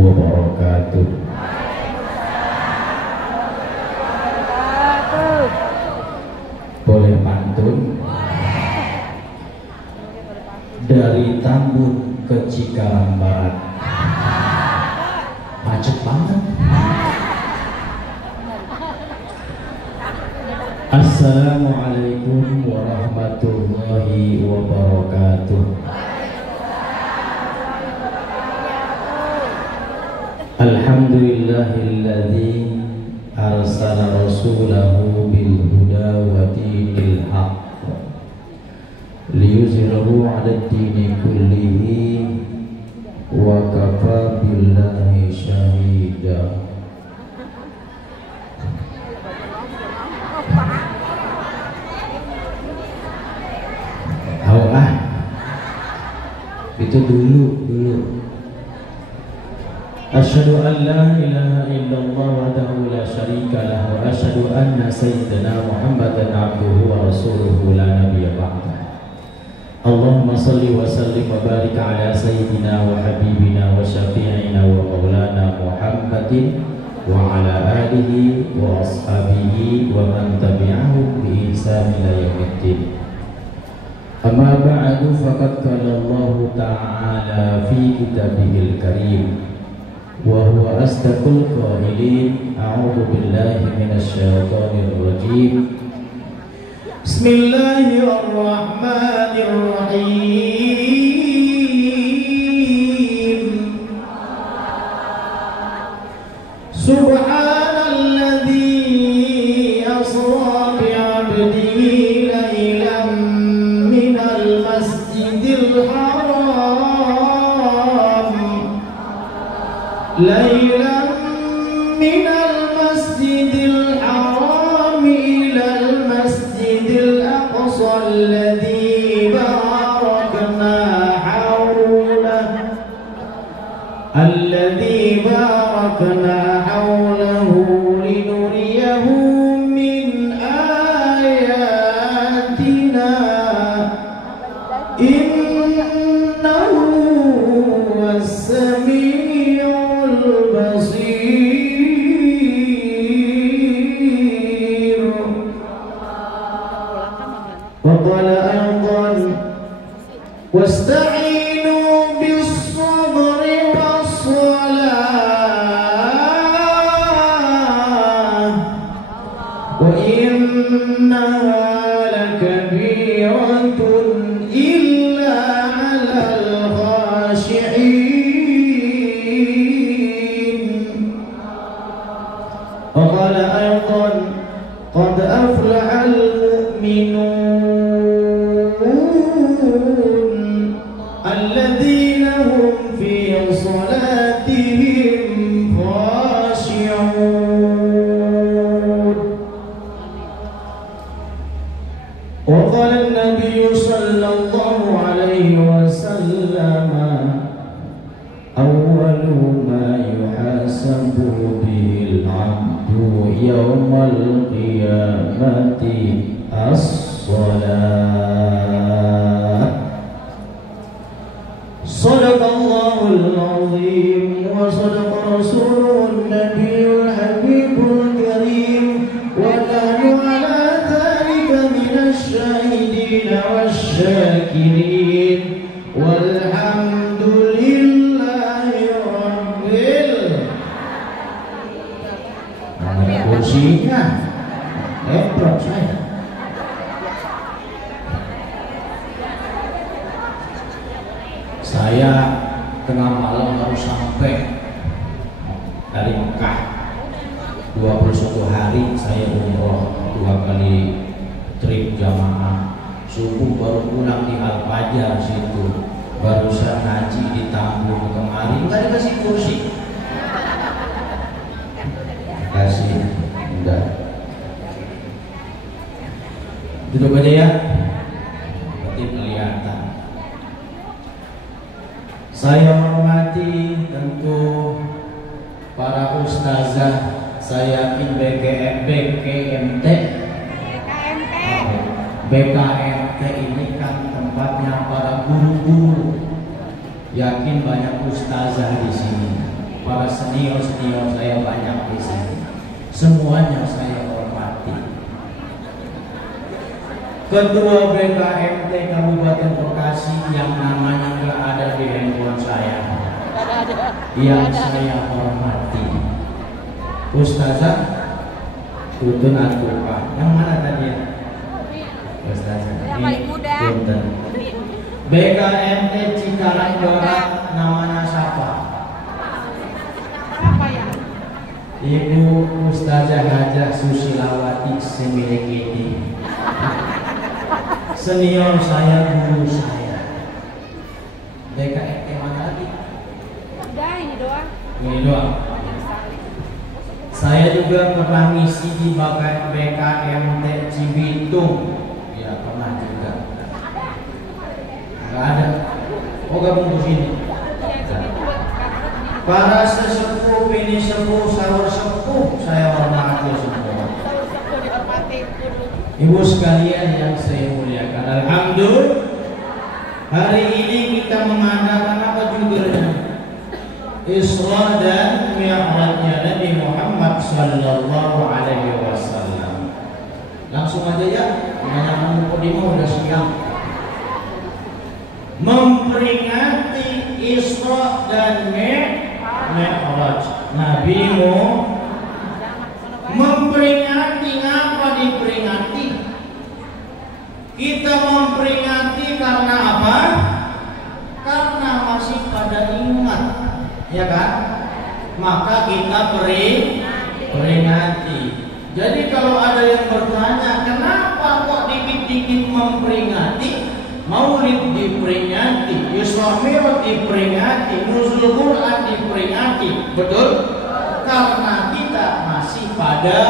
wabarakatuh. Boleh pantun? Dari Tambun ke Cikarang Barat macet banget. Assalamualaikum warahmatullahi wabarakatuh. Alhamdulillahilladzi arsala rasulahu bil huda wa dinil haqq liyuzhirahu 'ala ad-dini kullihi wa kafa billahi syahida. Itu dulu. Asyhadu an la ilaha illallah wahdahu la syarika lah wa asyhadu anna sayyidina Muhammadan abduhu wa rasuluhu la nabiyya ba'dah. Allahumma salli wa sallim wa barik ala sayyidina wa habibina wa syafi'ina wa maulana Muhammadin wa ala alihi wa ashabihi wa man tabi'ahum bi ihsan ila yaumiddin. Amma ba'du, faqad qala Allah ta'ala fi kitabihil karim wa huwa asdaqul qailin. A'udzu billahi minasy syaithanir rajim. Bismillahirrahmanirrahim. Subhanalladzi asra bi'abdihi laylan minal masjidil haram ilal masjidil aqsa alladzi barakna hawlahu linuriyahu min ayatina innahu was-sami'ul basir. Wa qala aydan wasta'inu bis-sabri was-salah wa innaha lakabiratun illa 'alal khashi'in. Wa qala aydan qad aflahal mu'minun alladzina hum fi salatihim khashi'un. Wa qala an-nabiyyu sallallahu alaihi wasallam awwalu ma yuhasabu bihil 'abdu yawmal qiyamati as-salat. Sadaqallahul azim wa sadaqa rasuluhun nabiyyul habibul karim wa nahnu ala dhalika minasy syahidin wasyakirin walhamdulillahi rabbil alamin. Kursinya leprot saya. Saya tengah malam harus sampai dari Mekah. 21 hari saya umroh 2 kali trip jamaah. Subuh baru pulang di Al-Fajar situ. Barusan ngaji di Tambun kemarin nggak dikasih kursi. Kasih enggak. Duduk aja ya. Berarti kelihatan. Saya menghormati tentu para ustazah. Saya yakin BKMT ini kan tempatnya para guru-guru. Yakin banyak ustazah di sini. para senior-senior saya banyak di sini. Semuanya saya hormati. Ketua BKMT Kabupaten Bekasi yang namanya nggak ada di handphone saya, yang saya hormati, Ustazah Tutun Al-Qur'an. Yang mana tadi ya? Ustazah yang paling muda. BKMT Cikarang Barat namanya siapa? Apa ya? Ibu Ustazah Hajah Susilawati Semilekiti. Senior saya, guru saya. BKMT mana lagi? Udah ini doang. Ini doang. Saya juga pernah ngisi di BKMT Cibitung. Ya pernah juga. Nggak ada. Oh gabung ke sini. Para sesepuh, bini sepuh, sahur sepuh, saya hormati semua. Ibu sekalian yang saya muliakan, alhamdulillah hari ini kita mengadakan apa judulnya? Isra dan Mi'rajnya Nabi Muhammad sallallahu alaihi wasallam. Langsung aja ya, menanyakan mukadimah udah siang. Memperingati Isra dan Mi'raj Nabi Muhammad. Memperingati apa diperingati? Kita memperingati karena apa? Karena masih pada ingat, ya kan? Maka kita peringati. Jadi kalau ada yang bertanya, kenapa kok dikit-dikit memperingati? Maulid diperingati, Isra Mi'raj diperingati, Nuzul Quran diperingati, betul? Karena kita masih pada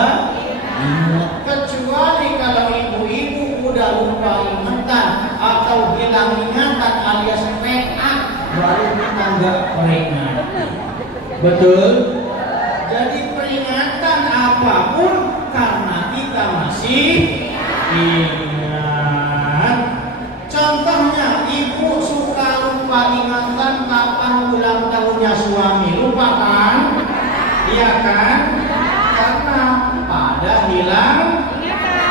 ingat. Kecuali kalau ibu-ibu udah lupa ingatan atau hilang ingatan alias PA, baru kita nggak peringati. Betul? Jadi peringatan apapun karena kita masih ingat. Contohnya ibu suka lupa ingatan kapan ulang tahunnya suami, lupa kan? Iya kan? Karena pada hilang ingatan.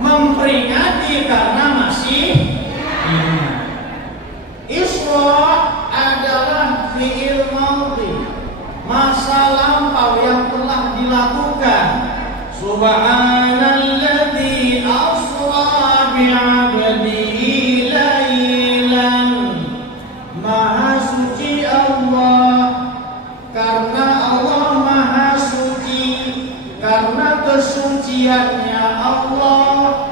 Memperingati karena masih ingat. Isra adalah fi'il maudhi, masa lampau yang telah dilakukan. Subhanalladzi asra bi'abdihi lailan. Maha suci Allah, karena Allah maha suci, karena kesuciannya Allah,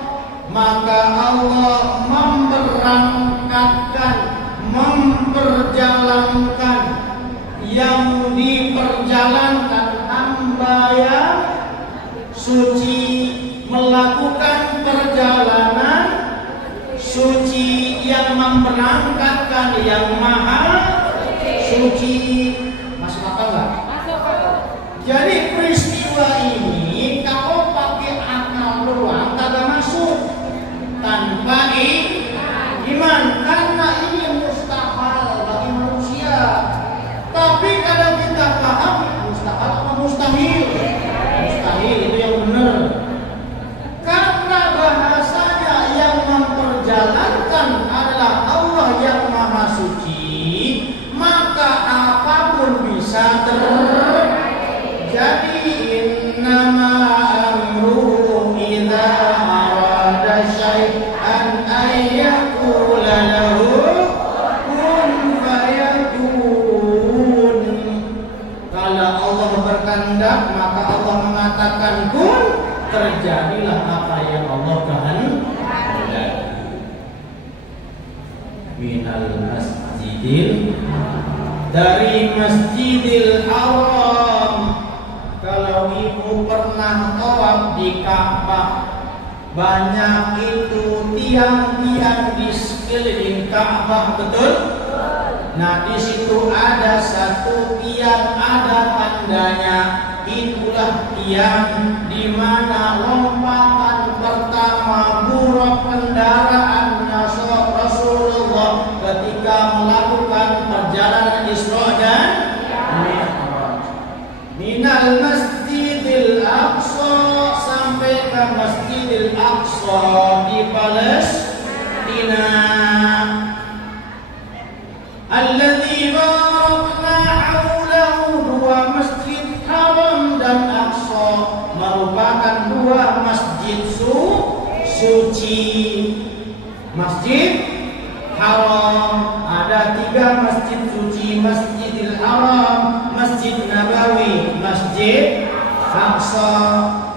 maka Allah memberangkatkan, memperjalankan, yang diperjalankan hamba yang suci, melakukan perjalanan suci, yang memberangkatkan yang maha suci. Masuk akal nggak? Masuk akal. Jadi peristiwa ini kalau pakai akal doang kagak masuk, tanpa iman, karena ini mustahil bagi manusia. Tapi kalau kita paham mustahil apa mustahil? Mustahil itu yang benar. Karena bahasanya yang memperjalankan adalah Allah yang maha suci, maka apapun bisa terjadi. Innama amruhu idza arada syai'an ayyaqula lahu kun fayakun. Kalau Allah berkehendak maka Allah mengatakan kun, terjadilah apa yang Allah kehendaki. Minal masjidil, dari Masjidil Haram. Kalau ibu pernah tawaf di Ka'bah, banyak itu tiang-tiang di sekeliling Ka'bah, betul? Nah di situ ada satu tiang, ada tandanya. Itulah tiang di mana lompatan pertama buruk kendaraannya Rasulullah suci. Masjid Haram ada 3 masjid suci: Masjidil Haram, Masjid Nabawi, Masjid Aqsa.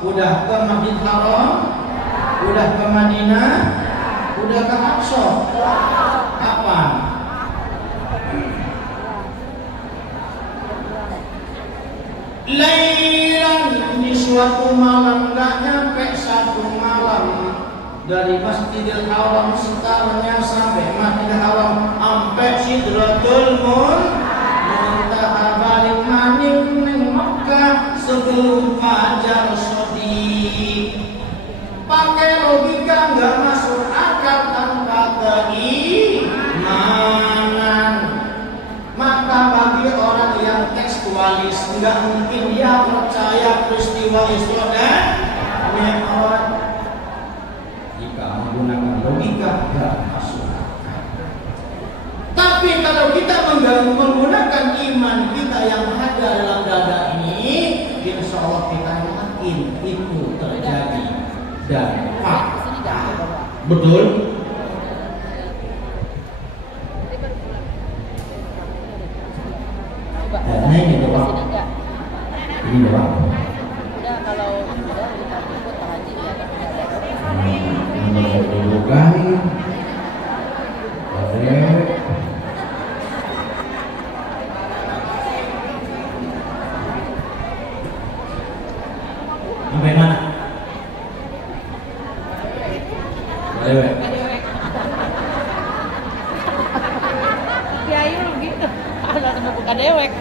Udah ke Masjid Haram? Udah ke Madinah? Udah ke Aqsa? Kapan? Lailan, di suatu malam, gak nyampe 1 malam. Dari Masjidil Haram sekitarnya sampai Masjidil Haram, sampai Sidratul Muntaha, balik maning ning Makkah sebelum fajar shadiq. Pakai logika nggak masuk akal tanpa keimanan. Maka bagi orang yang tekstualis, nggak mungkin dia percaya peristiwa Isra dan Mi'raj. Jika menggunakan logika nggak masuk akal. Tapi kalau kita menggunakan iman kita yang ada dalam dada ini, insya Allah kita yakin itu terjadi dan fakta. Betul? Nah, ini doang. Ini doang. Udah kalau udah ikut Pak Haji ya. Dulu kan sampai mana? Dewek. Ya ayo gitu. Kalau mau buka dewek.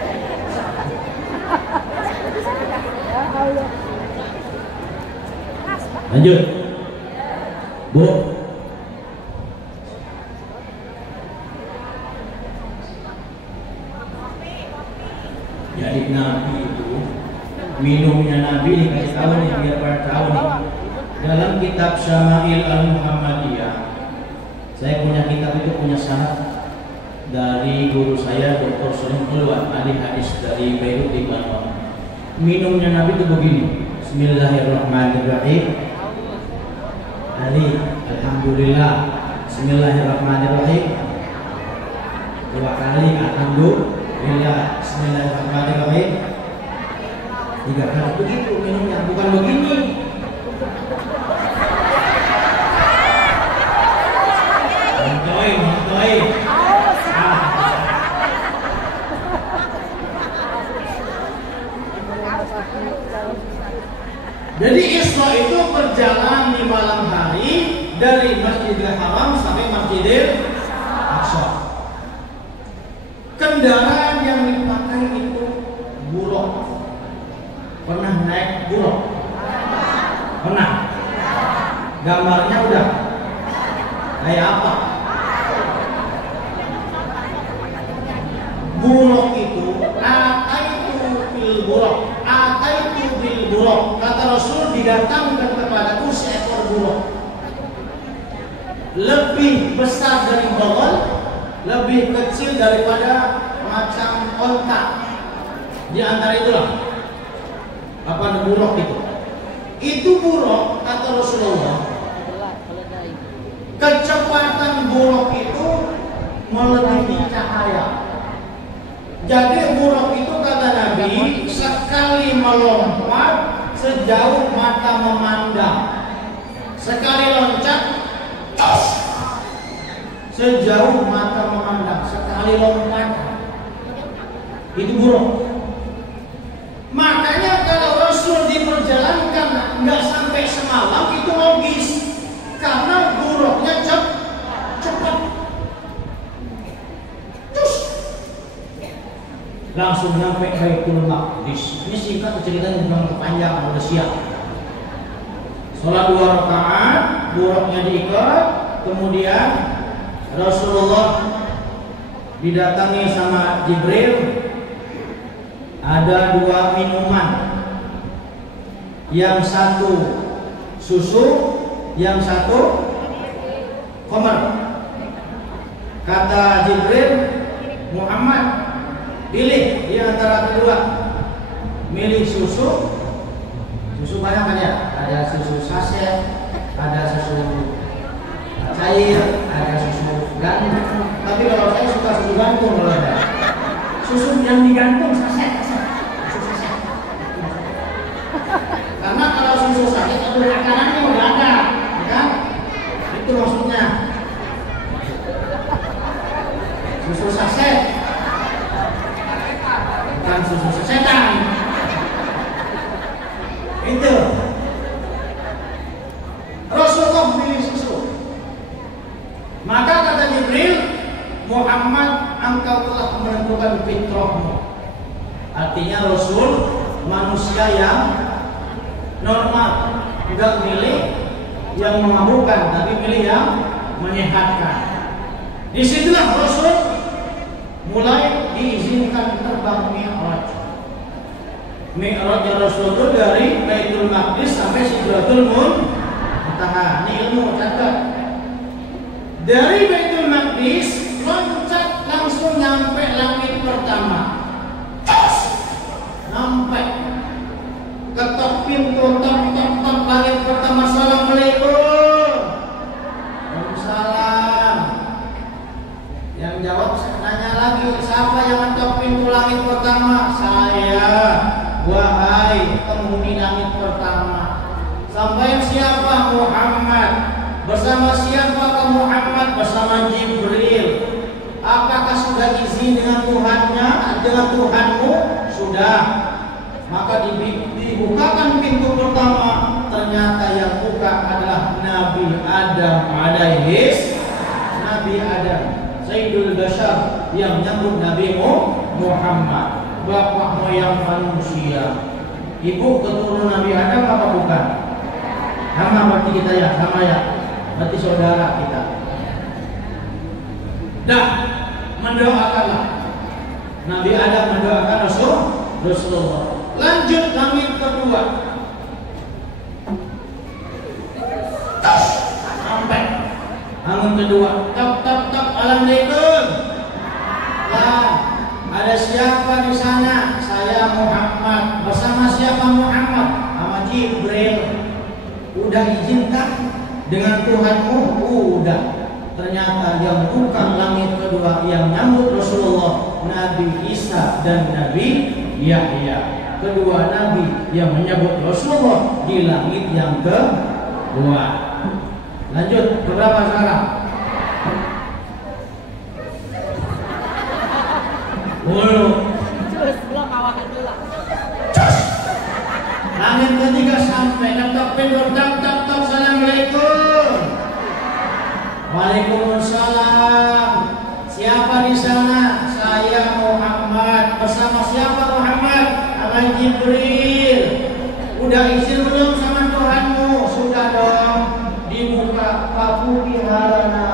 Lanjut. Bu. Jadi Nabi itu minumnya Nabi dikasih tahu nih biar pada tahu nih. Dalam kitab Syama'il Al-Muhammadiyah, saya punya kitab itu punya sanad dari guru saya Dr. Salim Ulwan, ahli hadis dari Beirut di Lebanon. Minumnya Nabi itu begini. Bismillahirrahmanirrahim. Ali, alhamdulillah. Bismillahirrahmanirrahim. 2 kali alhamdulillah. Bismillahirrahmanirrahim. 3 kali begitu minumnya, bukan begini. Mantoi. Jadi Isra itu berjalan di malam hari dari Masjidil Haram sampai Masjidil Aqsa. Kendaraan yang dipakai itu buruk. Pernah naik buruk? Pernah? Gambarnya udah kayak apa? Buruk itu ataitu bil buruk. Kata Rasul, didatangkan kepadaku seekor buruk lebih besar dari bawal, lebih kecil daripada macam onta. Di antara itulah apa buruk itu? Itu buruk, kata Rasulullah. Kecepatan buruk itu melebihi cahaya. Jadi buruk itu kata Nabi sekali melompat sejauh mata memandang. Sekali loncat sejauh mata memandang. Sekali lompat itu buruk. Makanya kalau Rasul diperjalankan nggak sampai semalam itu logis, karena buruknya cepat. Langsung nyampe Baitul Maqdis. Ini singkat ceritanya, bukan panjang, udah siap. Sholat 2 rakaat, buruknya diikat, kemudian Rasulullah didatangi sama Jibril. Ada 2 minuman, yang satu susu, yang satu khamar. Kata Jibril, Muhammad, pilih di antara kedua. Milih susu banyak kan ya? Ada susu saset, ada susu cair, ada susu gantung. Tapi kalau saya suka susu gantung kalau ada. Susu yang digantung saset. Karena kalau susu saset itu makanannya udah ada, ya kan? Itu maksudnya. Susu saset, bukan susu sasetan. Itu. Rasulullah pilih susu. Maka kata Jibril, Muhammad, engkau telah menentukan fitrahmu. Artinya Rasul manusia yang normal, tidak milih yang memabukkan, tapi milih yang menyehatkan. Disitulah Rasul mulai diizinkan terbang Mi'raj. Mi'raj Rasul itu dari Baitul Maqdis sampai Sidratul Muntaha. Ini ilmu catat. Dari Baitul Maqdis loncat langsung nyampe langit pertama. Sampai ketok pintu, tok langit pertama. Assalamualaikum. Waalaikumsalam. Yang jawab nanya lagi, siapa yang ngetok pintu langit pertama? Saya. Wahai penghuni langit pertama. Sampai siapa? Muhammad. Bersama siapa ke Muhammad? Bersama Jibril. Apakah sudah izin dengan Tuhannya, dengan Tuhanmu? Sudah. Maka dibukakan pintu pertama. Ternyata yang buka adalah Nabi Adam alaihis. Nabi Adam, Sayyidul Bashar, yang nyambut Nabi Muhammad, bapak moyang manusia. Ibu keturunan Nabi Adam apa bukan? Sama berarti kita ya, sama ya. Berarti saudara kita. Dah, mendoakanlah. Nabi Adam mendoakan Rasulullah. Lanjut langit kedua. Sampai angin kedua. Tok. Assalamualaikum. Lah, ada siapa di sana? Saya Muhammad. Bersama siapa Muhammad? Sama Jibril. Udah izinkan dengan Tuhanmu? Udah. Ternyata yang bukan langit kedua yang nyambut Rasulullah, Nabi Isa dan Nabi Yahya. Kedua Nabi yang menyebut Rasulullah di langit yang kedua. Lanjut, beberapa sekarang? Belum awal dulu. Langit ketiga sampai tok pintu, tok. Assalamualaikum. Waalaikumsalam. Siapa di sana? Saya Muhammad. Bersama siapa Muhammad? Sama Jibril. Udah izin belum sama Tuhanmu? Sudah dong. Dibuka paku biharana.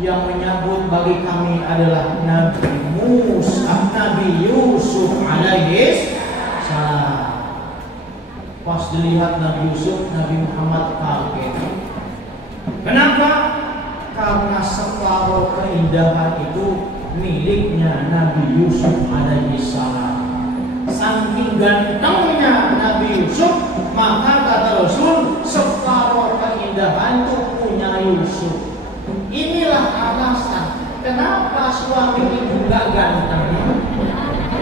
Yang menyambut bagi kami adalah Nabi Musa, Nabi Yusuf alaihis salam. Pas dilihat Nabi Yusuf, Nabi Muhammad kaget. Kenapa? Karena separuh keindahan itu miliknya Nabi Yusuf alaihis salam. Saking gantengnya Nabi Yusuf, maka kata Rasul, separuh keindahan itu punya Yusuf. Inilah alasan kenapa suami ibu gak ganteng.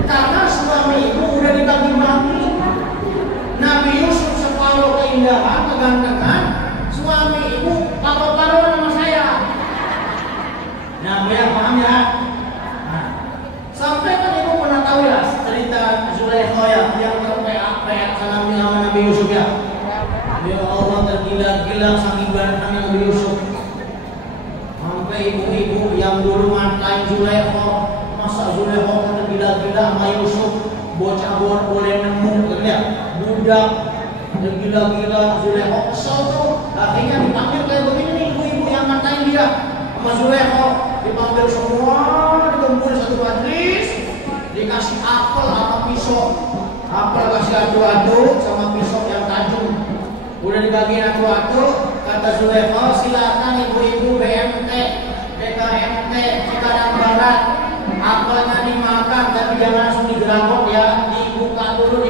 Karena suami ibu udah dibagi-bagi. Nabi Yusuf separuh keindahan, kegantengan. Suami ibu paruh-paruh sama saya. Nah, biar paham ya. Nah, sampai kan ibu pernah tahu ya cerita Zulaikha yang terpeak-peak sama Nabi Yusuf ya. Ya Allah, tergila-gila saking gantengnya Nabi Yusuf. Sampai ibu-ibu yang dulu mantan Zulaikha, masa Zulaikha tergila-gila sama Yusuf, bocah boleh nemu kan ya, budak tergila-gila Zulaikha kesel tuh. Akhirnya dipanggil kayak begini nih ibu-ibu yang mantan dia sama Zulaikha, dipanggil semua, dikumpul satu majlis, dikasih apel sama pisau. Apel kasih adu-adu sama pisau yang tajam. Udah dibagi adu-adu, kata Zulaikha, silakan ibu-ibu BMT, BKMT, Cikarang Barat, apelnya dimakan tapi jangan langsung digerabot ya, dibuka dulu,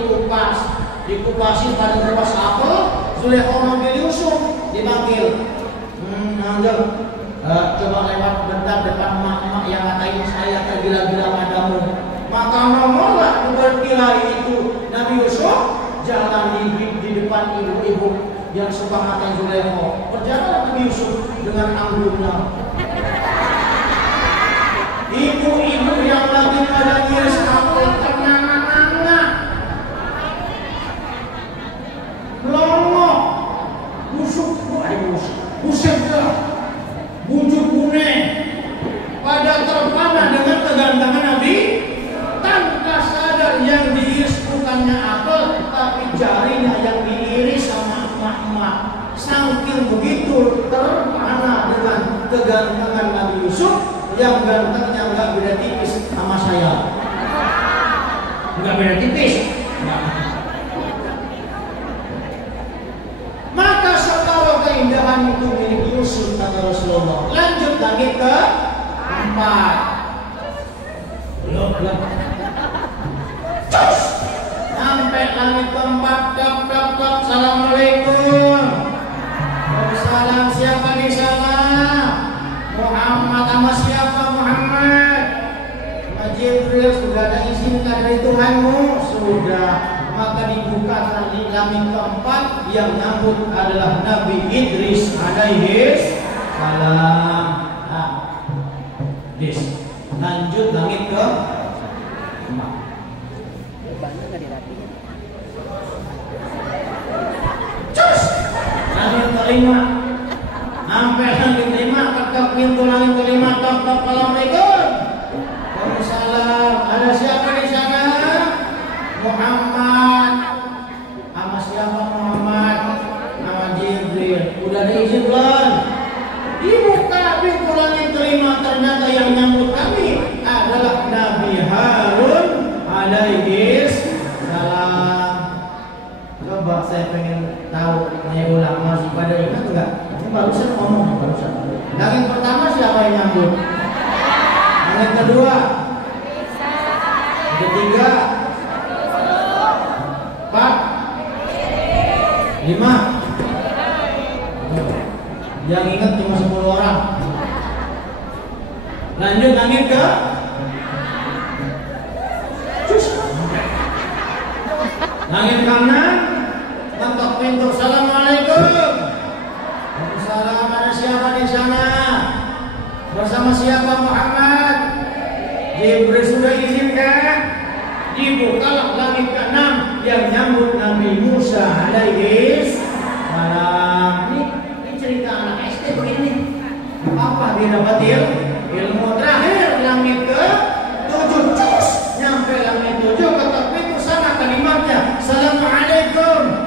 dikupasin pada kupas apel. Zulaikha manggil Yusuf, dipanggil coba lewat bentar depan mak-mak yang ngatain saya tergila-gila padamu. Maka nomorlah berkelahi itu Nabi Yusuf jalan di depan ibu-ibu yang suka ngatain Zulaikha. Berjalan Nabi Yusuf dengan anggurnya. Ibu-ibu yang lagi pada ngiris apel ternganga-nganga, melongo, buset dah, bujuk kuning, pada terpana dengan kegantengan Nabi, tanpa sadar yang diiris bukannya apel, tapi jarinya yang diiris sama emak-emak. Saking begitu terpana dengan kegantengan Nabi Yusuf, yang gantengnya nggak beda tipis sama saya, nggak beda tipis. Maka separuh keindahan itu milik Yusuf kata Rasulullah. Lanjut lagi ke 4. Belum. Cus. Sampai langit ke-4. Dap. Assalamualaikum. Waalaikumsalam. Siapa di sana? Muhammad. Sama siapa Muhammad? Jibril. Sudah ada izin dari Tuhanmu? Sudah. Maka dibuka langit ke-4 yang nyambut adalah Nabi Idris alaihi salam. Lanjut langit ke-4. Cus. Langit ke-5. Sampai langit ke-5, ketok pintu langit ke-5, tok. Assalamualaikum. Waalaikumsalam. Ada siapa di sana? Muhammad. Sama siapa Muhammad? Nama Jibril. Udah ada izin belum? Dibuka pintu langit ke-5, ternyata yang nyambut kami adalah Nabi Harun alaihi salam. Coba saya pengen tahu, saya ulang, masih pada ingat enggak? Ini barusan ngomong, barusan. Langit pertama siapa yang nyambut? Langit kedua? Ketiga? 4? 5? Yang ingat cuma 10 orang. Lanjut langit ke? Langit kanan, ketok pintu. Assalamualaikum. Waalaikumsalam. Ada siapa di sana? Bersama siapa Muhammad? Jibril sudah izinkan. Dibukalah langit ke-6 yang nyambut Nabi Musa alaihi salam. Ini cerita anak SD begini. Apa dia dapat ilmu? Terakhir langit ke-7. Cus. Nyampe langit 7 ketok pintu sama kalimatnya. Assalamualaikum.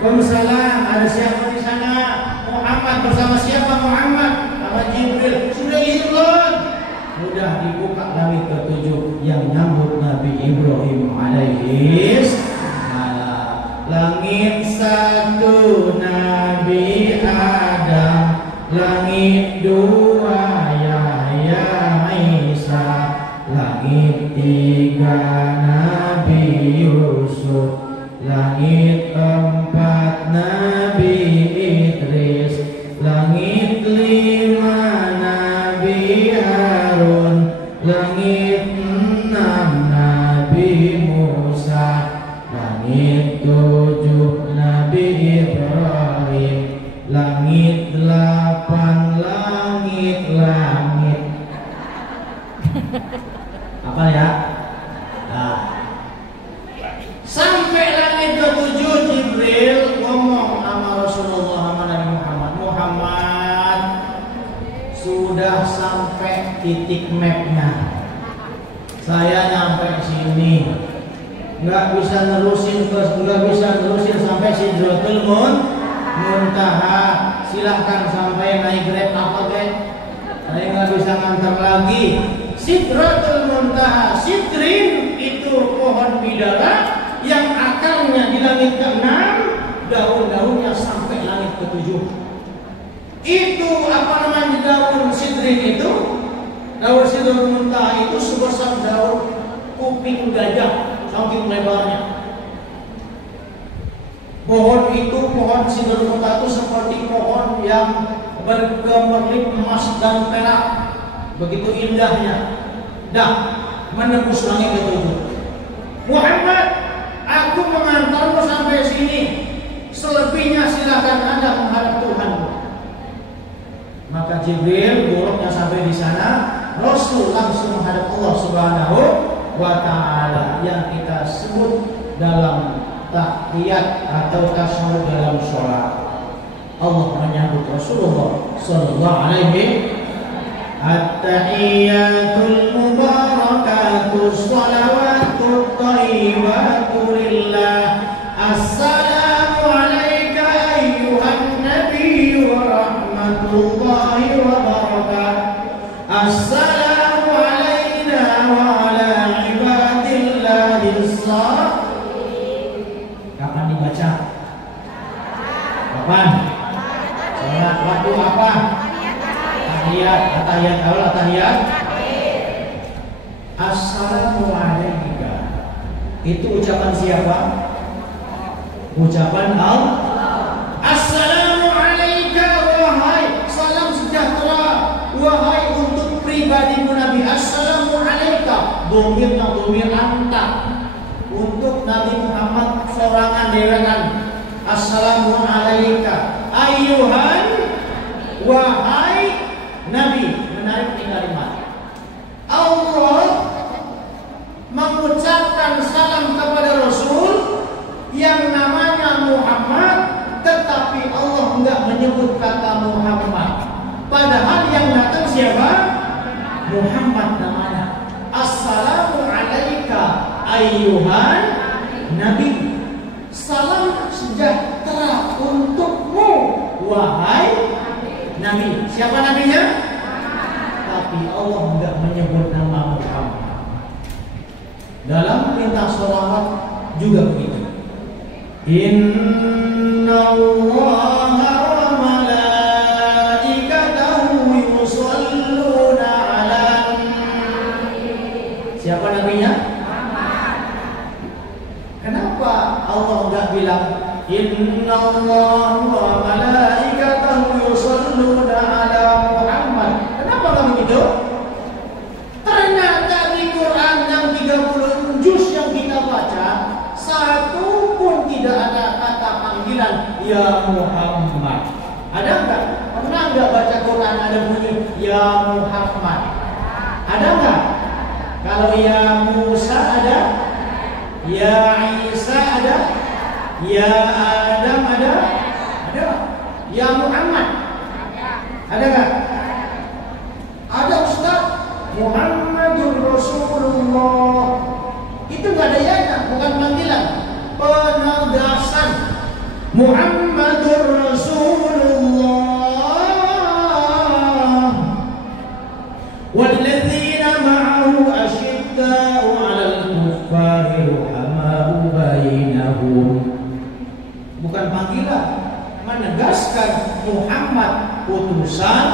Waalaikumsalam. Ada siapa di sana? Muhammad. Bersama siapa Muhammad? Sama Jibril. Sudah izin belum? Sudah. Dibuka langit ke-7 yang nyambut Nabi Ibrahim alaihi salam. Langit 1 Nabi Adam. Langit 2 Yahya Isa. Langit 3 Nabi Yusuf. Langit 4 Nabi Idris. Langit 5 Nabi Harun. Langit 6 Nabi Musa. Langit 7 Nabi Ibrahim. Langit 8 langit. Apa ya? Nah. Sampai langit ke-7 Jibril ngomong sama Rasulullah sama Nabi Muhammad, sudah sampai titik mapnya. Saya nyampe sini, nggak bisa nerusin sampai Sidratul Muntaha. Silahkan sampai naik Grab apa guys? Saya nggak bisa ngantar lagi. Sidratul Muntaha, sidrin itu pohon bidara yang akarnya di langit ke-6, daun-daunnya sampai langit ke-7. Itu apa namanya daun sidrin itu? Daun Sidratul Muntaha itu sebesar daun kuping gajah, saking lebarnya. Pohon itu, pohon Sidratul Muntaha itu seperti pohon yang bergemerlip emas dan perak, begitu indahnya, dah menembus langit ketujuh. Muhammad, aku mengantarmu sampai sini. Selebihnya silakan Anda menghadap Tuhanmu. Maka Jibril buruknya sampai di sana, Rasul langsung menghadap Allah Subhanahu wa Ta'ala yang kita sebut dalam tahiyat atau tasyahud dalam sholat. Allah menyambut Rasulullah sallallahu alaihi at-tahiyyatul mubarakatus shalawatut thayyibatu lillah. Assalamu alayka ayyuhan nabiyyu wa rahmatullahi wa barakatuh. Assalamu alayna wa ala ibadillahis shalihin. Kapan dibaca? Kapan? Salat waktu apa? Tahiyat, tahiyat awal, tahiyat. Assalamu alayka. Itu ucapan siapa? Ucapan Allah. Assalamu alayka, wahai salam sejahtera, wahai untuk pribadimu Nabi. Assalamu alayka, domir anta, untuk Nabi Muhammad sorangan dewangan. Assalamu alayka ayyuhan, wahai Nabi. Menarik kalimat Allah mengucapkan salam kepada Rasul yang namanya Muhammad, tetapi Allah enggak menyebut kata Muhammad. Padahal yang datang siapa? Muhammad namanya. Assalamu alayka ayyuhan Nabi. Salam sejahtera untukmu, wahai Nabi. Siapa nabinya? Tapi Allah enggak menyebut nama Muhammad. Dalam perintah sholawat juga begitu. Inna Allaha wa malaikatahu yusholluna 'alan. Siapa nabinya? Kenapa Allah enggak bilang Inna Allaha wa malaikatahu yusholluna 'ala Muhammad? Kenapa enggak begitu? Ternyata di Quran yang 30 juz yang kita baca, satu pun tidak ada kata panggilan ya Muhammad. Ada enggak? Pernah enggak baca Quran ada bunyi ya Muhammad? Ada enggak? Kalau ya Musa ada, ya Isa ada, ya Adam ada, ada. Ya Muhammad ada enggak? Ada Ustaz. Muhammadur Rasulullah. Itu enggak ada ya, bukan panggilan, penegasan. Muhammadur Rasulullah walladzina ma'ahu asyidda'u 'alal kuffari ruhama'u bainahum. Bukan panggilan, menegaskan Muhammad utusan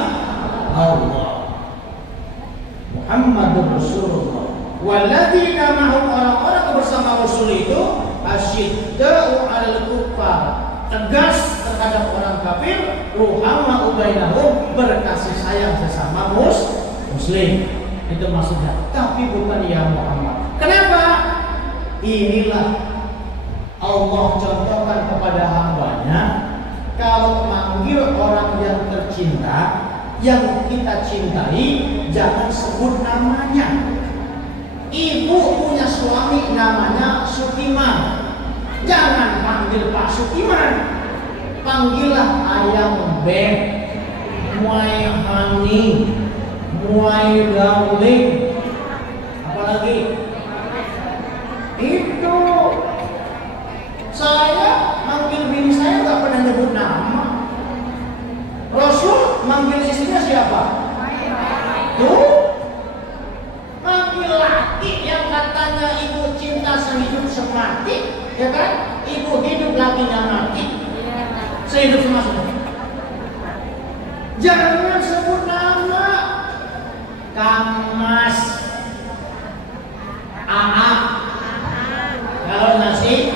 Allah. Muhammadur Rasulullah walladzina ma'ahu, orang-orang bersama Rasul itu asyidda'u 'alal kuffar, tegas terhadap orang kafir, ruhama'u bainahum, berkasih sayang sesama muslim. Itu maksudnya, tapi bukan ya Muhammad. Kenapa? Inilah Allah contohkan kepada hambanya, kalau manggil orang yang tercinta, yang kita cintai, jangan sebut namanya. Ibu punya suami namanya Sutiman, jangan panggil Pak Sutiman, panggillah Ayang Beb, Muai Hani, Muai Darling, apalagi itu. Saya manggil bini saya nggak pernah nyebut nama. Rasul manggil istrinya siapa? Tuh, manggil laki yang katanya ibu cinta sehidup semati, ya kan? Ibu hidup lakinya mati, sehidup semati. Jangan sebut nama. Kang Mas, AA. Kalau ngasih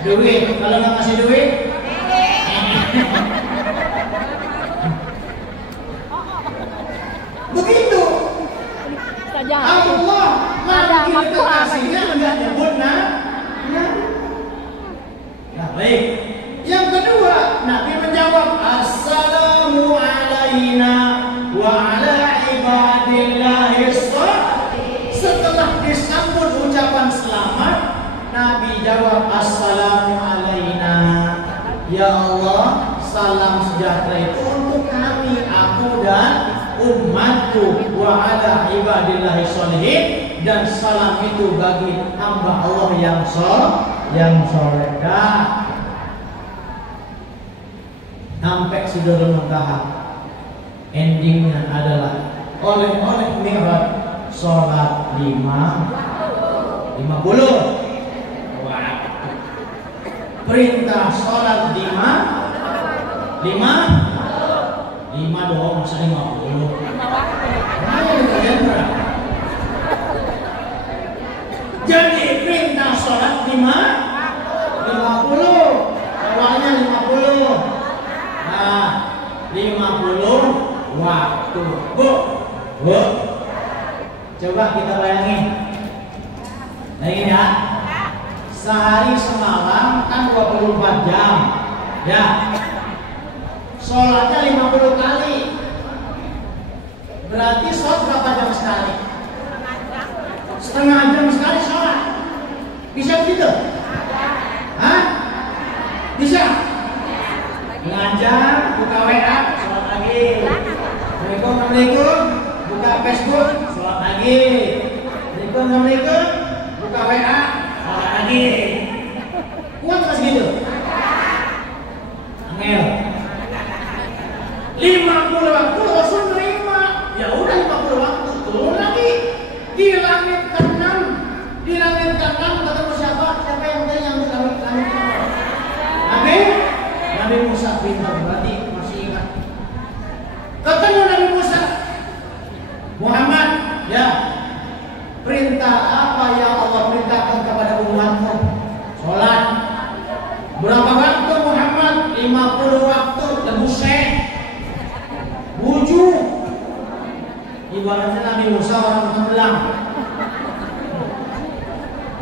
duit, kalau nggak ngasih duit, dijawab assalamu alaina. Ya Allah, salam sejahtera itu untuk kami, aku dan umatku, wa ala ibadillahi sholihin, dan salam itu bagi hamba Allah yang soleh. Sampai Sidratul Muntaha, endingnya adalah oleh Mi'raj sholat 50. Perintah sholat 5 dong, masa 50? Jadi perintah sholat 50, awalnya 50. Nah, 50 waktu. Bu, coba kita bayangin ya. Sehari semalam kan 24 jam ya. Sholatnya 50 kali. Berarti sholat berapa jam sekali? Setengah jam sekali sholat. Bisa begitu? Hah? Bisa? Ngajar, buka WA, sholat lagi. Assalamualaikum, buka Facebook, sholat lagi. Assalamualaikum, buka WA, sholat lagi. Kuat nggak segitu? Angel. 50 waktu Rasul menerima. Ya udah 50 waktu, turun lagi di langit ke-6. Di langit ke-6 ketemu siapa? Siapa yang tadi yang di langit Nabi Musa pintar, berarti masih ingat. Ketemu Nabi Musa, Muhammad, ya, perintah apa yang Allah perintahkan kepada umatmu? Sholat. Berapa waktu Muhammad? 50 waktu. Lebuset, bujuk. Ibaratnya Nabi Musa orang tenggelam.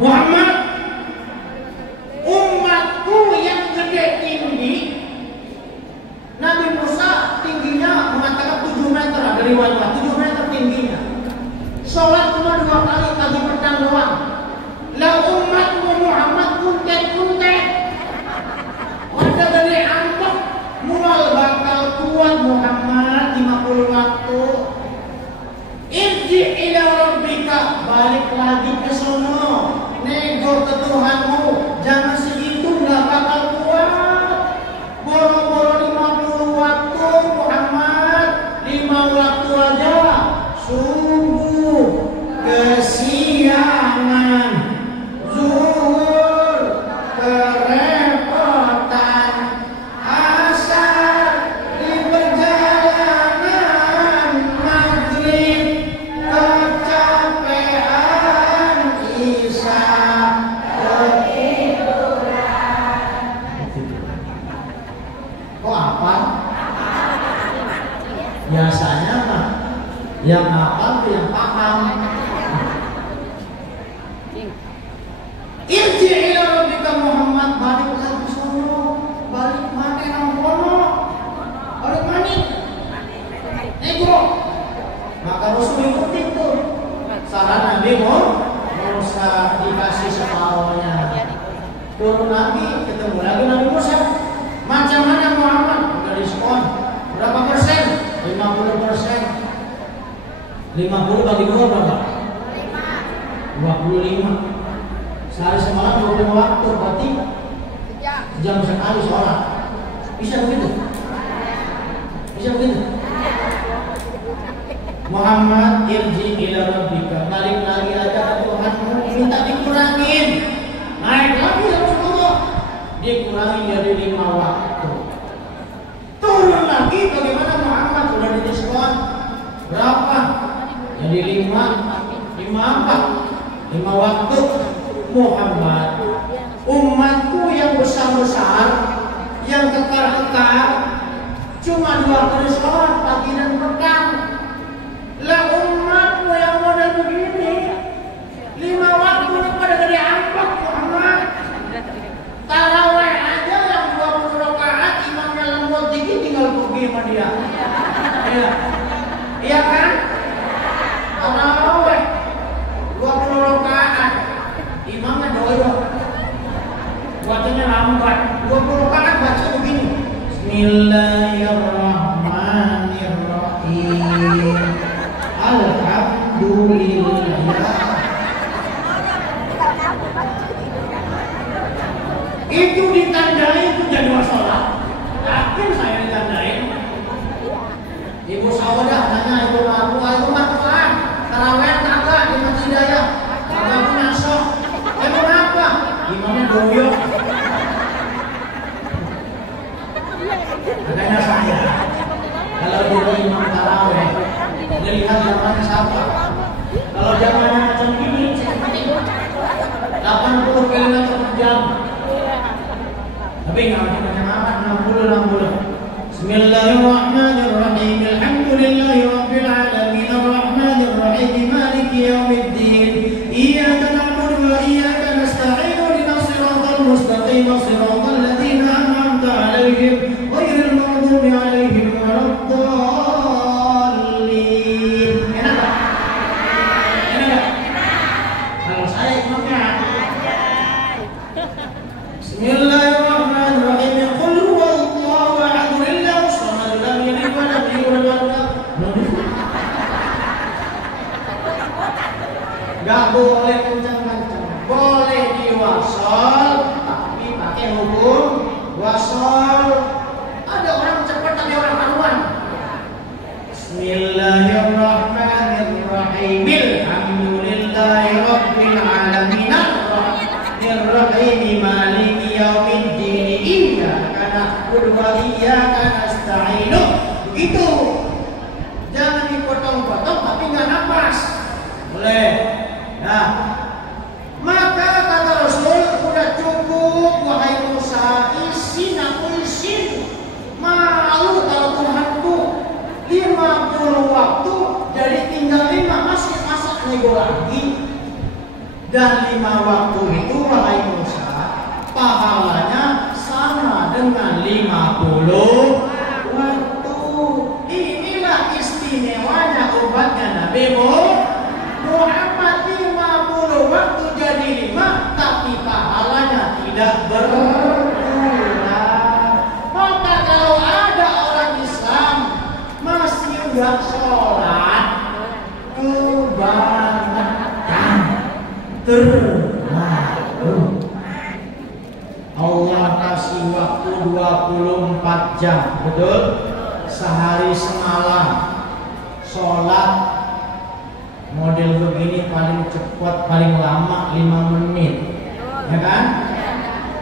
Muhammad, umatku yang gede tinggi. Nabi Musa tingginya mengatakan 7 meter, ada riwayat 7 meter tingginya. Sholat cuma 2 kali, pagi petang doang. Lah umatmu Muhammad kuntet. Wadah dari angkot, mual bakal kuat Muhammad 50 waktu. Irji ila rabbika, balik lagi ke sono, nego ke Tuhanmu. Jangan segitu, nggak bakal kuat. Boro-boro 50 waktu Muhammad, 5 waktu aja subuh, kesiangan, zuhur, kerepotan, asar, di perjalanan, maghrib, kecapean, isya, kok apa? Biasanya mah yang apa tuh yang paham. Irji ila rabbika Muhammad, balik lagi sono, balik mana nang kono, balik mana? Nego. Maka Rasul ikutin tuh saran Nabi Musa, dikasih separohnya. Turun lagi, ketemu lagi Nabi Musa. Macam mana Muhammad? Udah diskon. Berapa persen? 50%. 50 bagi 2 berapa? 25. Sehari semalam 20 waktu, berarti jam sekali sholat. Bisa begitu? Bisa begitu? Muhammad, irji ila rabbika, balik lagi aja ke Tuhanmu, minta dikurangin. Naik lagi Rasulullah, dikurangi jadi 5 waktu. Turun lagi, bagaimana Muhammad? Sudah didiskon berapa? Jadi 5 apa? 5 waktu. Muhammad, umatku yang besar-besar, yang kekar-kekar, cuma 2 kali sholat, pagi dan petang. Lah umatmu yang model begini, 5 waktu pada gede amplop Muhammad. Taraweh aja yang 20 rakaat, imamnya lembut dikit tinggal pergi sama dia. Iya kan? Taraweh 20 rakaat, imamnya doyok. Itu ditandai itu jadwal sholat. Yakin saya ditandain. Ibu Sawadah nanya ibu aku Quran taraweh kagak di Masjid Daya kagak punya sok. Kenapa? Gimana doyok? Makanya saya kalau dulu imam taraweh melihat zamannya siapa? Kalau zamannya macam ini 80 km per jam. Tapi nggak macam amat 60. Bismillahirrahmanirrahim. Alhamdulillahi rabbil alamin arrahmanir rahim maliki yaumiddin. Iyyaka na'budu wa iyyaka nasta'in ihdinas siratal mustaqim siratal ladzina an'amta 'alaihim ghairil maghdubi 'alaihim waladdallin. Enak tak? Enak tak? Kalau saya imamnya Bismillahirrahmanirrahim. Qul huwallahu ahad, Allahu samad, lam yalid wa lam yulad wa lam Gak boleh kencang-kencang, boleh diwasal, tapi pakai hukum wasal. Ada orang cepat tapi orang haluan. Bismillahirrahmanirrahim. Alhamdulillahi rabbil alamin arrahmanirrahim maliki yaumiddin. Iyyaka na'budu wa iyyaka nasta'in. Begitu. Jangan dipotong-potong tapi nggak napas. Boleh. Nah, maka kata Rasul, udah cukup wahai Musa, isin aku isin. Malu kalau Tuhanku 50 waktu jadi tinggal 5 masih masak nego lagi. Dan 5 waktu itu wahai Musa, pahalanya sama dengan 50 waktu. Inilah istimewanya umatnya Nabi Muhammad. 50 waktu jadi 5, tapi pahalanya tidak berkurang. Maka kalau ada orang Islam masih nggak sholat, kebangetan, terlalu. Allah kasih waktu 24 jam, betul? Sehari semalam sholat model begini paling cepat, paling lama 5 menit, ya kan?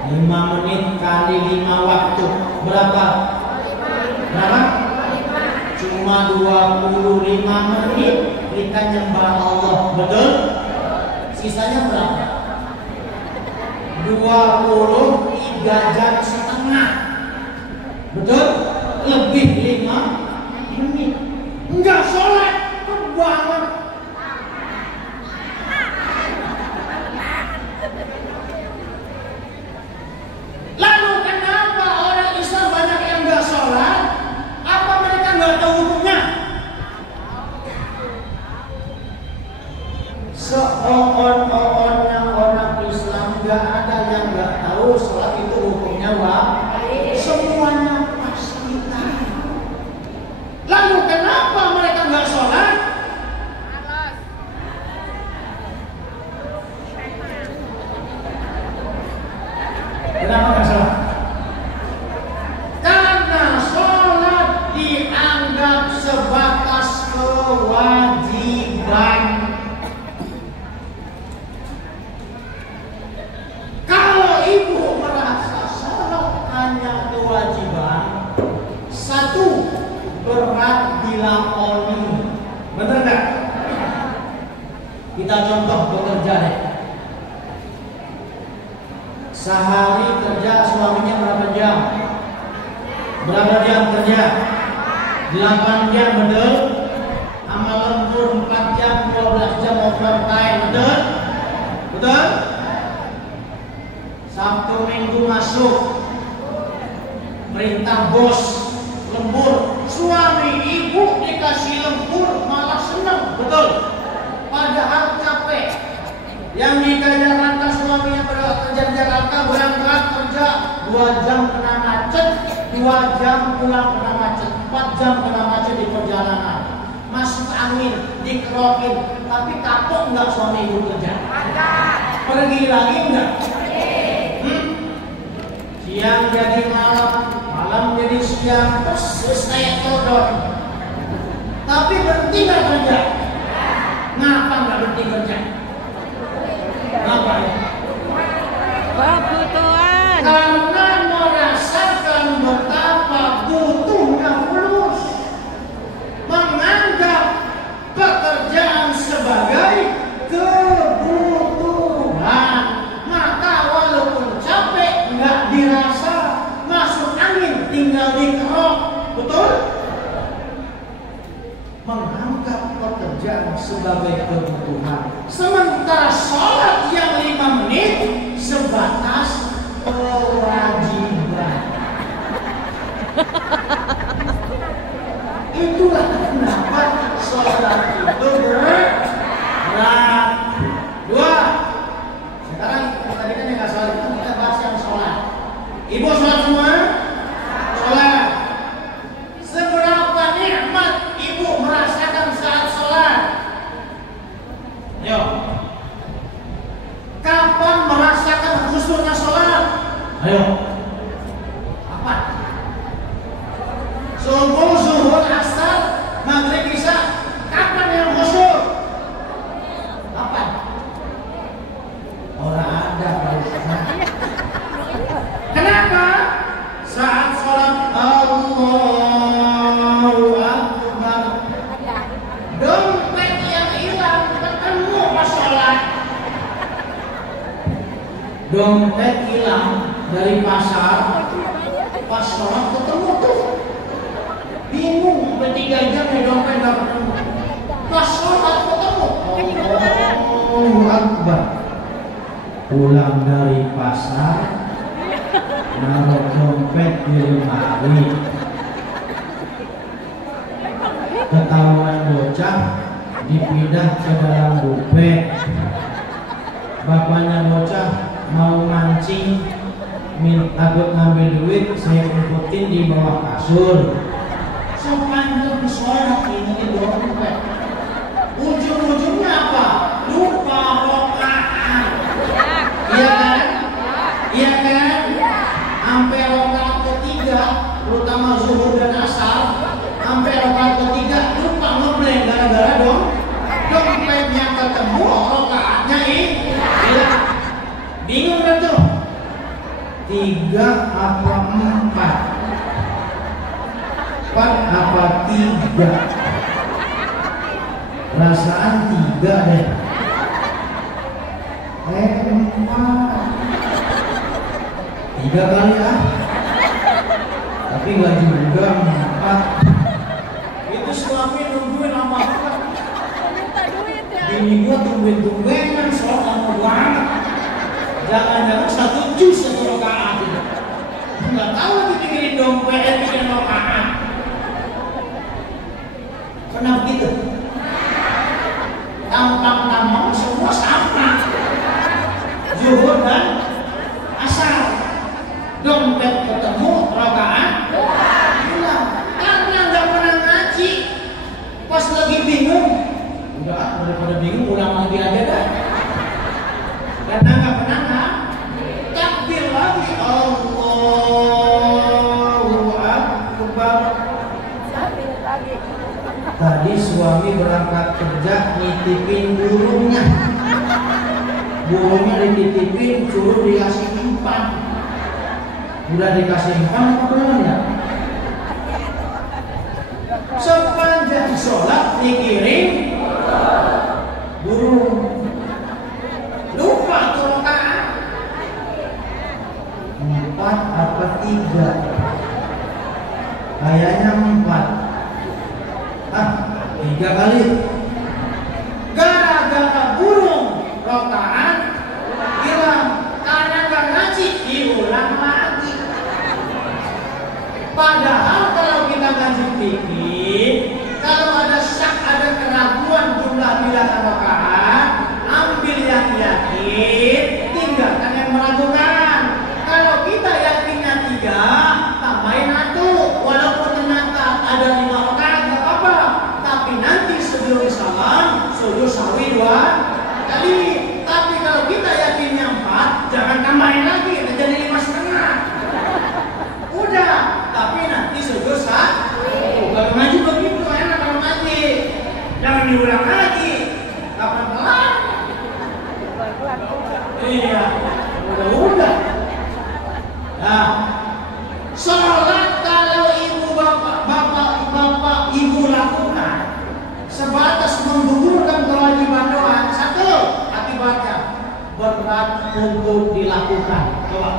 5 menit kali 5 waktu berapa? Berapa? Cuma 25 menit kita nyembah Allah, betul? Sisanya berapa? 23 jam setengah, betul? Lebih 5 menit enggak sholat, kebanget. Lalu kenapa orang Islam banyak yang nggak sholat? Apa mereka nggak tahu hukumnya? Seoon-oonnya orang Islam nggak ada yang nggak tahu sholat itu hukumnya wajib. Semuanya pasti tahu. Lalu kenapa mereka nggak sholat? Kenapa nggak sholat? Karena sholat dianggap sebatas kewajiban. Kalau ibu merasa sholat hanya kewajiban, satu, berat dilakoni. Bener nggak? Kita contoh bekerja deh. Sehari kerja suaminya berapa jam? Berapa jam kerja? 8 jam, betul? Amal lembur 4 jam, 12 jam overtime, betul? Betul? Sabtu Minggu masuk, perintah bos lembur. Suami ibu dikasih lembur malah senang, betul? Padahal capek. Yang di Jakarta suaminya kerja di Jakarta, berangkat kerja 2 jam kena macet, 2 jam pulang kena macet, 4 jam kena macet di perjalanan. masuk angin, dikerokin, tapi kapok nggak suami ibu kerja? Pergi lagi nggak? Siang jadi malam, malam jadi siang, persis kayak kodok. Tapi berhenti nggak kerja? Ngapa nggak berhenti kerja? Ngapa ya? Kebutuhan. Karena merasakan betapa butuhnya fulus, menganggap pekerjaan sebagai kebutuhan. Maka walaupun capek nggak dirasa, masuk angin tinggal dikerok, betul? Menganggap pekerjaan sebagai kebutuhan, sementara sholat yang 5 menit sebatas kewajiban. Itulah kenapa sholat itu berat. Dua. Sekarang tadi kan yang nggak sholat itu kita bahas yang sholat. Ibu sholat semua? Sholat. Seberapa nikmat ibu merasakan saat sholat? Yo. Kapan merasakan khusyuknya sholat? Ayo. Apa? Subuh, zuhur, asar, maghrib, isya. Kapan yang khusyuk? Kapan? Orang ada pada sana. Kenapa? Saat sholat Allahu Akbar, dompet yang hilang ketemu pas sholat. Dompet hilang dari pasar, pas sholat ketemu tuh. Bingung, sampai 3 jam nih dompet gak ketemu. Pas sholat ketemu. Allahu Akbar. Pulang dari pasar, naruh dompet di lemari. Ketahuan bocah, dipindah ke dalam dompet. Bapaknya bocah mau mancing, takut ngambil duit, saya umpetin di bawah kasur. Sepanjang sholat ini dompet. Ujung-ujungnya apa? Lupa rakaat. Iya kan? Iya kan? Sampai rakaat ketiga, terutama zuhur dan asar, sampai rakaat ketiga lupa ngeblank gara-gara dompetnya ketemu, rakaatnya hilang. Bingung kan tuh? 3 apa 4? 4 apa 3? Perasaan 3 deh. 4. 3 kali ah. Tapi gak juga 4. Itu suami nungguin lama banget. Bini gua tungguin-tungguinan sholat lama banget. Jangan-jangan 1 juz 1 rakaat itu. Nggak tahu lagi pikirin dompet, pikirin rakaat. Pernah begitu? Tampang-tampang semua sama. Zuhur dan asar. Dompet ketemu, rakaat hilang. Karena nggak pernah ngaji. Pas lagi bingung, udah daripada bingung ulang lagi aja dah. Karena nggak pernah takbir lagi, Allahu Akbar. Tadi suami berangkat kerja nitipin burungnya. Burungnya dititipin, suruh dikasih umpan. Udah dikasih umpan apa belum ya? Sepanjang sholat dikirim burung. Lupa tuh rakaat. 4 apa 3? Kayaknya 4. 3 kali. Gara-gara burung rakaat hilang. Karena gak ngaji diulang lagi. Padahal kalau kita ngaji fikih, kalau ada syak, ada keraguan jumlah bilangan rakaat, ambil yang yakin, tinggalkan yang meragukan. Kalau kita yakinnya 3, tambahin 1. Walaupun ternyata ada 5 rakaat, gak apa-apa. Tapi nanti untuk dilakukan. Coba.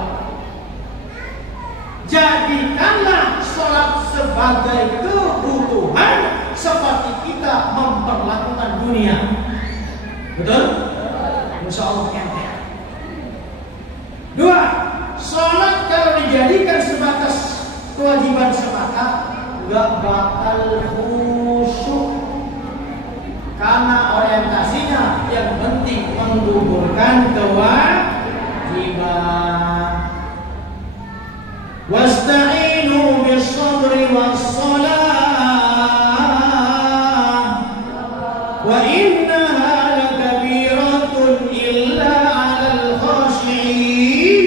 Jadikanlah sholat sebagai kebutuhan seperti kita memperlakukan dunia. Betul? Insya Allah enteng. 2. Sholat kalau dijadikan sebatas kewajiban semata nggak bakal khusyuk, karena orientasinya yang penting menggugurkan kewajiban. Wasta'inu bis-sabri was-salah wa innaha lakabiratun illa 'alal khashi'in.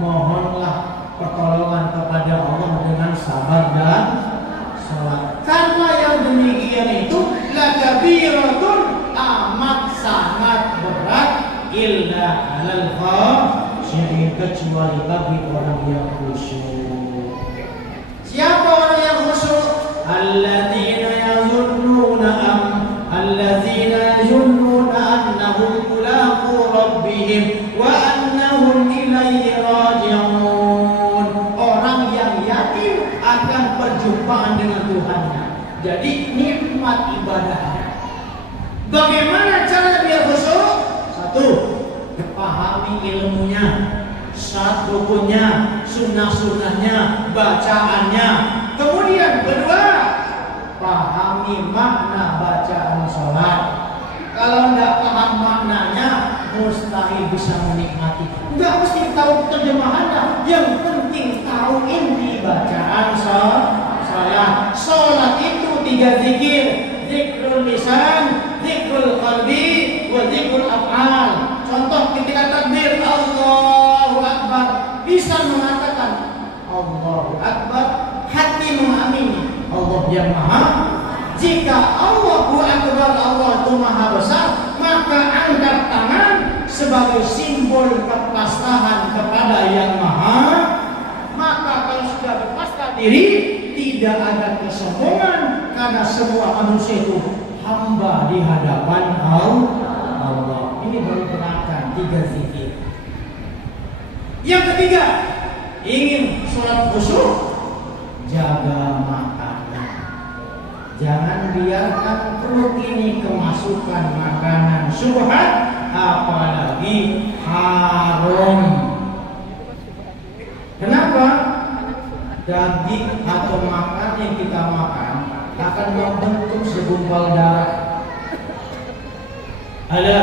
Mohonlah pertolongan kepada Allah dengan sabar dan salat. Karena yang demikian itu lakabiratun, amat sangat berat, illa 'alal khashi'in, kecuali bagi orang yang khusyuk. Siapa orang yang khusyuk? Alladzina yazunnuna annahum mulaqu rabbihim wa annahum ilaihi raji'un. Orang yang yakin akan perjumpaan dengan Tuhannya. Jadi nikmat ibadahnya. Bagaimana cara dia khusyuk? 1. Pahami ilmunya, syarat rukunnya, sunnah-sunnahnya, bacaannya. Kemudian kedua, pahami makna bacaan sholat. Kalau tidak paham maknanya, mustahil bisa menikmati. Tidak mesti tahu terjemahannya, yang penting tahu inti bacaan sholat. Sholat itu 3 zikir: zikrul lisan, zikrul qalbi, wa zikrul af'al. Contoh ketika takbir Allahu Akbar, bisa mengatakan Allahu Akbar, hati memahami Allah yang maha. Jika Allahu Akbar, Allah itu maha besar, maka angkat tangan sebagai simbol kepasrahan kepada yang maha. Maka kalau sudah berpasrah diri, tidak ada kesombongan, karena semua manusia itu hamba di hadapan Allah. Ini baru perangkat 3 zikir. Yang ketiga, ingin sholat khusyuk, jaga makannya. Jangan biarkan perut ini kemasukan makanan syubhat, apalagi haram. Kenapa? Daging atau makan yang kita makan akan membentuk segumpal darah. Ala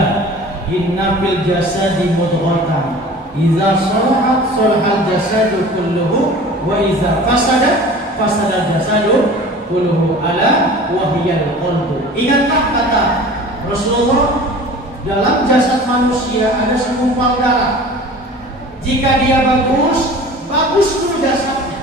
inna fil jasadi mudghatan idza salahat salahal jasadu kulluhu wa idza fasadat fasada jasadu kulluhu, ala wa hiyal qalbu. Ingatkah kata Rasulullah, dalam jasad manusia ada segumpal darah. Jika dia bagus, bagus dulu jasadnya.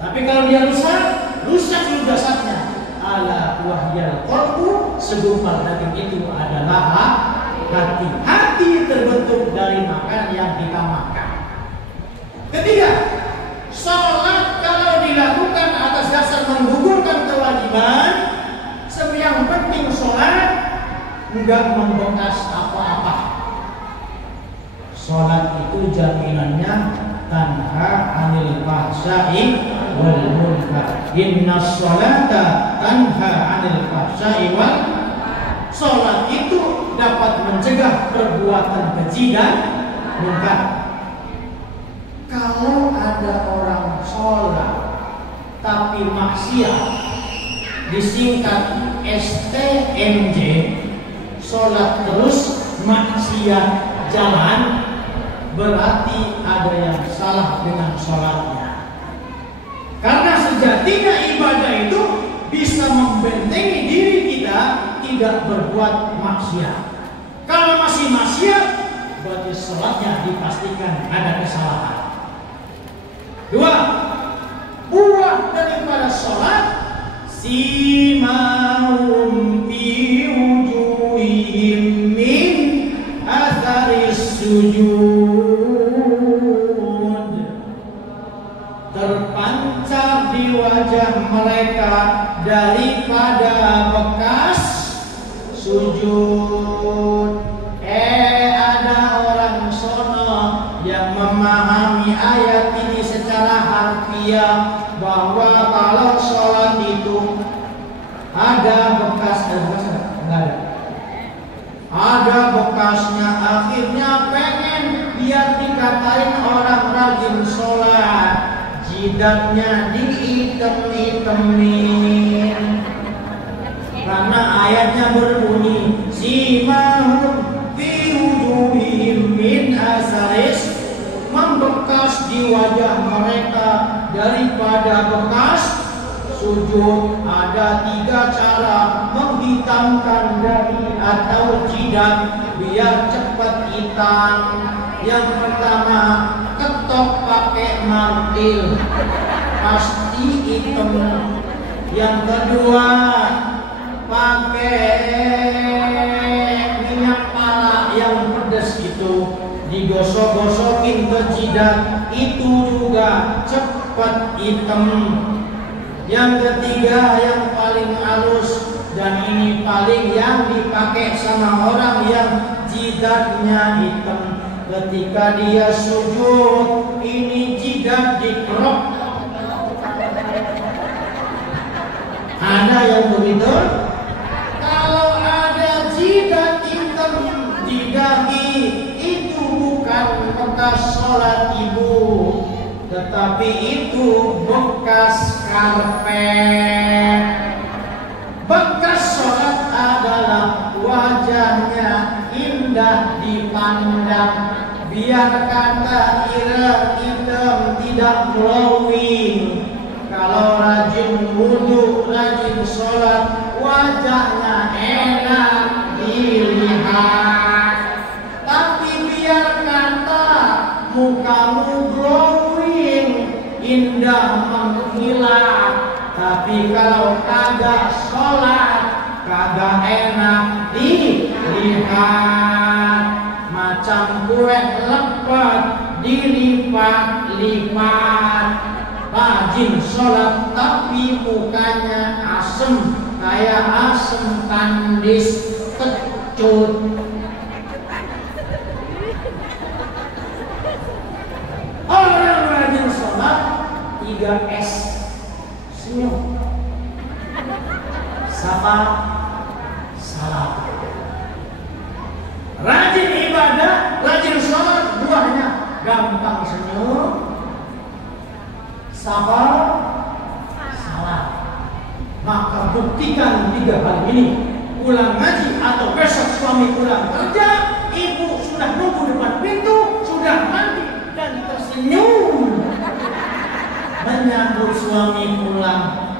Tapi kalau dia rusak, rusak dulu jasadnya. Ala wahyal qalbu, segumpal daging itu adalah hati. Hati terbentuk dari makan yang kita makan. Ketiga, sholat kalau dilakukan atas dasar menggugurkan kewajiban, yang penting sholat enggak membekas apa-apa. Sholat itu jaminannya tanha anil fahsya'i wal munkar. Inna sholata tanha anil fahsya'i wal munkar. Sholat itu dapat mencegah perbuatan keji dan munkar. Kalau ada orang sholat tapi maksiat, disingkat STMJ, sholat terus maksiat jalan, berarti ada yang salah dengan sholatnya. Karena sejatinya ibadah itu bisa membentengi diri kita tidak berbuat maksiat. Kalau masih maksiat, berarti sholatnya dipastikan ada kesalahan. 2. Buah daripada sholat, simahum fi wujuhihim min atharis sujud. Terpancar di wajah mereka daripada bekas sujud. jidatnya diitem-itemin. Karena ayatnya berbunyi simahum fi wujuhihim min asaris, membekas di wajah mereka daripada bekas sujud. Ada 3 cara menghitamkan dahi atau jidat biar cepat hitam. Yang pertama, ketok pakai martil, pasti hitam. Yang kedua, pakai minyak pala yang pedas gitu, digosok-gosokin ke jidat, itu juga cepat hitam. Yang ketiga, yang paling halus, dan ini paling yang dipakai sama orang yang jidatnya hitam. Ketika dia sujud, ini jidat dikerok. Ada yang begitu? Kalau ada jidat hitam di dahi, itu bukan bekas sholat ibu, tetapi itu bekas karpet. Bekas sholat adalah wajahnya indah dipandang, biar kata hitam tidak glowing. Kalau rajin wudu, rajin sholat, wajahnya enak dilihat. Tapi biar kata mukamu glowing, indah mengkilat, tapi kalau kagak sholat, kagak enak dilihat. Macam kue lepet dilipat-lipat. Rajin sholat tapi mukanya asem, kayak asem kandis kecut. Orang rajin sholat 3S: senyum, sabar, salam. Rajin ibadah, rajin sholat, buahnya gampang senyum, sabar, salam. Maka buktikan 3 hal ini. Pulang ngaji atau besok suami pulang kerja, ibu sudah nunggu depan pintu, sudah mandi dan tersenyum menyambut suami pulang.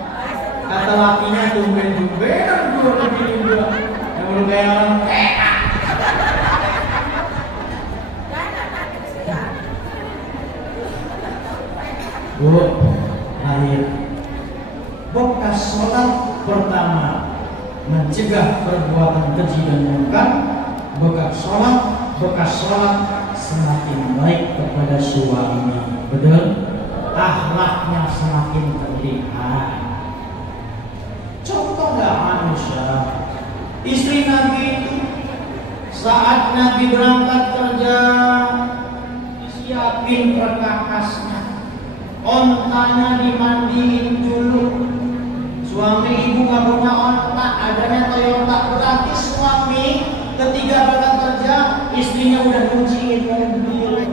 Kata lakinya, tumben-tumbenan dua lebih dua, yang belum kayak orang kaya. Bu, lahir bekas sholat pertama mencegah perbuatan keji dan munkar. Bekas sholat semakin baik kepada suami, betul? Akhlaknya semakin terlihat. Contoh nggak manusia, istri Nabi itu saat Nabi berangkat kerja, disiapin perkakasnya, ontanya dimandiin dulu. Suami ibu nggak punya onta, adanya Toyota. Berarti suami ketika berangkat kerja, istrinya udah cuciin mobil,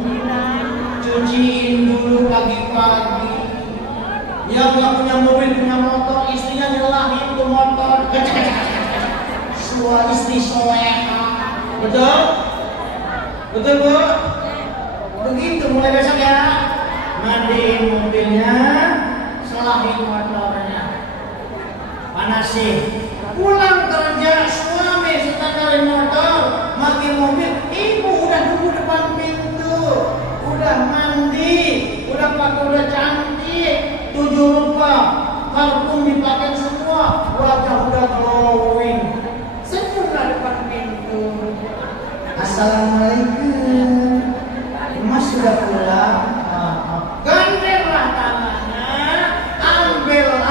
cuciin dulu pagi-pagi. Yang nggak punya mobil, punya motor, istrinya nyelahin ke motor, suami istri soleha. Betul? Betul bu? Begitu mulai besok ya. Mandiin mobilnya, selahin motornya, panasin. Pulang kerja, suami setandarin motor, mati mobil, ibu udah nunggu depan pintu, udah mandi, udah pakai, udah cantik, 7 rupa, parfum dipakai semua, wajah udah glowing, senyumlah depan pintu. Assalamualaikum, Mas sudah pulang? Gandenglah tangannya,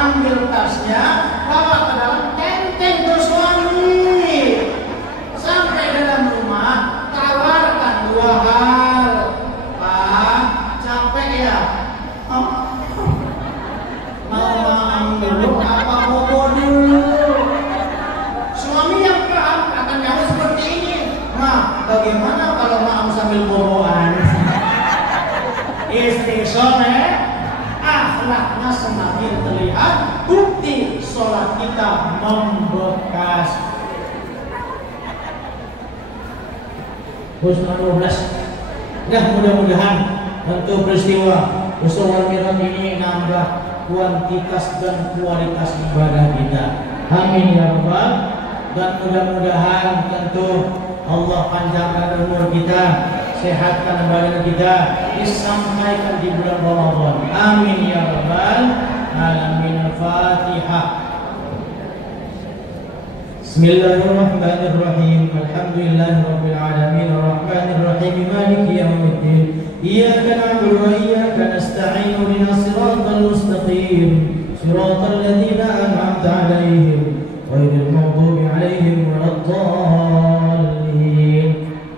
ambil tasnya, bawa ke dalam, tenteng ke suami. Sampai dalam rumah, tawarkan 2 hal. Pak, capek ya? Mau maam dulu apa bobo dulu? Suami yang paham akan jawab seperti ini. Ma, bagaimana kalau maam sambil boboan? Istri soleh, araknya semakin terlihat, bukti sholat kita membekas. Husnul 12. Nah, mudah-mudahan untuk peristiwa Isra Mi'raj ini nambah kuantitas dan kualitas ibadah kita. Amin ya rabbal. Dan mudah-mudahan tentu Allah panjangkan umur kita, sehatkan badan kita, disampaikan di bulan Ramadan. Amin ya rabbal alamin. Al-Fatihah. Bismillahirrahmanirrahim. Alhamdulillahirabbil alamin, arrahmanir rahim, maliki yaumiddin. Iyyaka na'budu wa iyyaka nasta'in. Ihdinas siratal mustaqim, siratal ladzina an'amta 'alaihim ghairil maghdubi 'alaihim waladdallin.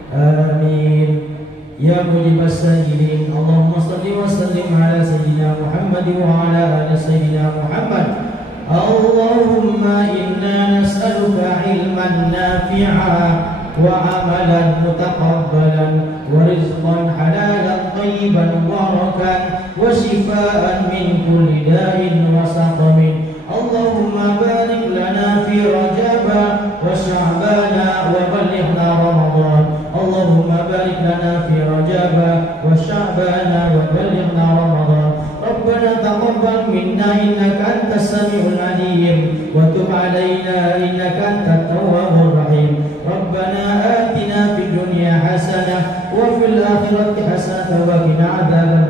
Amin. Ya mujibas sajidin, Allahumma shalli wa sallim ala sayyidina Muhammad wa ala ali sayyidina Muhammad. Allahumma inna nas'aluka ilman nafi'a wa amalan mutaqabbalan wa rizqan halalan tayyiban mubarakan wa shifaan min kulli da'in wa saqamin. Allahumma barik lana fi Rajab wa Sya'ban wa ballighna Ramadan. Allahumma barik lana fi Rajab wa Sya'ban wa ballighna Ramadan. Rabbana taqabbal minna innaka antas samiul alim wa tub alaina innaka antat tawwabur rahim. Rabbana atina fid dunya hasanah wa fil akhirati hasanah wa qina adzaban